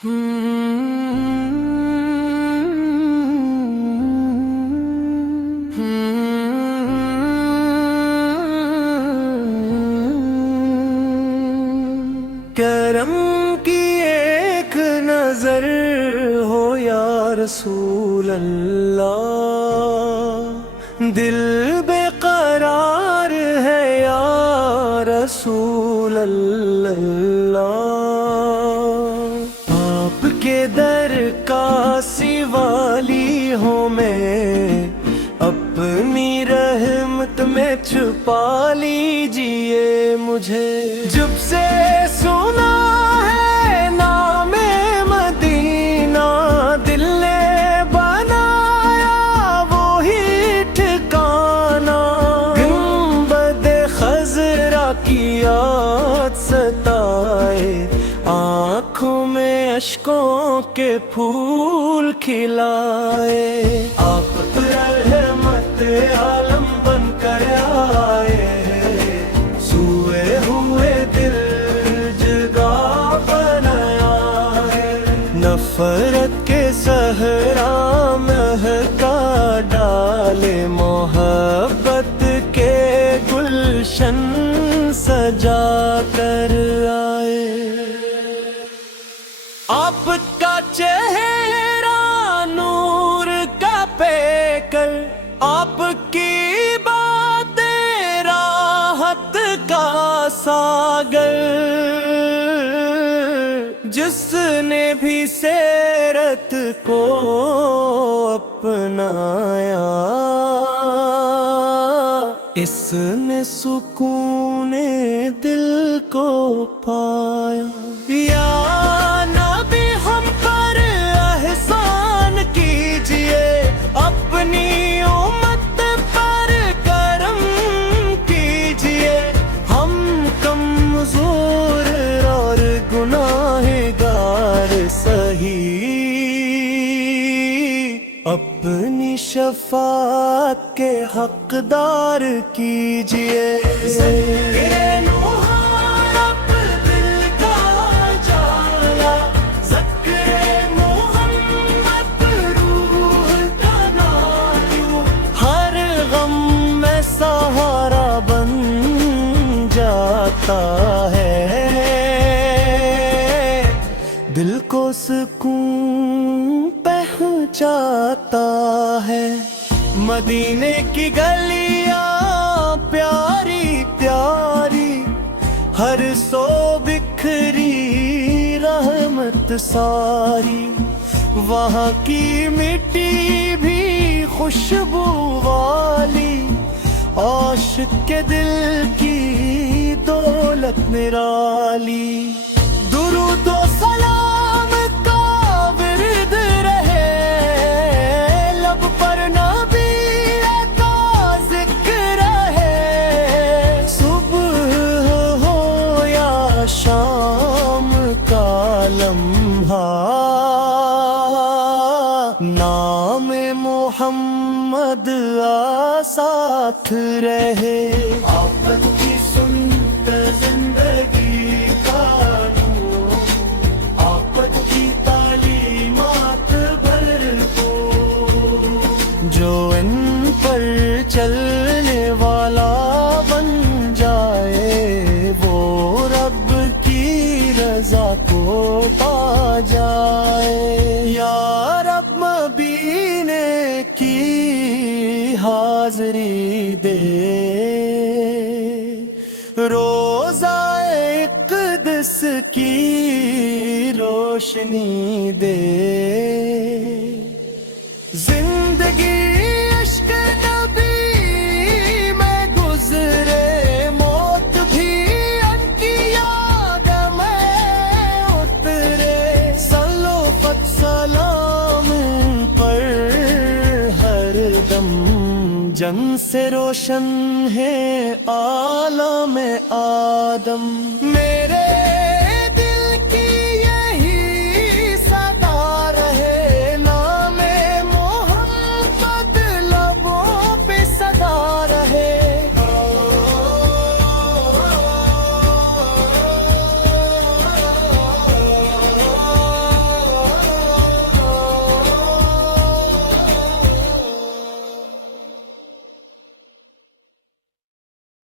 کرم کی ایک نظر ہو یا رسول اللہ، دل بے قرار ہے یا رسول اللہ، آپ کے در کا سوالی ہوں میں، اپنی رحمت میں چھپا لیجئے مجھے، جب سے سنا ہے نام مدینہ، دل نے بنایا وہی ٹھکانہ، گنبد خضرا کی یاد ستائے، آنکھوں میں اشکوں کے پھول کھلائے، آپ رحمت عالم بن کر آئے، سوئے ہوئے دل جگہ بنایا ہے، نفرت کے صحرا مہکا ڈالے، محبت کے گلشن سجا کر آئے، آپ کا چہرہ نور کا پیکر، آپ کی باتیں راحت کا ساگر، جس نے بھی سیرت کو اپنایا، اس نے سکون دل کو پایا، یا نبی ہم پر احسان کیجئے، اپنی امت پر کرم کیجئے، ہم کمزور اور گناہگار سہی، اپنی شفاعت کے حقدار کیجئے، سہارا بن جاتا ہے، دل کو سکون پہنچاتا ہے، مدینے کی گلیاں پیاری پیاری، ہر سو بکھری رحمت ساری، وہاں کی مٹی بھی خوشبو والی، عاشق کے دل کی دولت نرالی، درود و سلام کا ورد رہے، لب پر نبی کا ذکر رہے، صبح ہو یا شام کا لمحہ، نام محمد ساتھ رہے، آپ کی سنت زندگی کا نور، آپ کی تعلیمات بھرپور، جو ان پر چلنے والا بن جائے، وہ رب کی رضا کو پا جائے، یا رب مبینے کی حاضری دے، روزہ اقدس کی روشنی دے، زندگی عشق نبی میں گزرے، موت بھی ان کی یاد میں اترے، صلوات سلام پر ہر دم، جنگ سے روشن ہے عالم آدم۔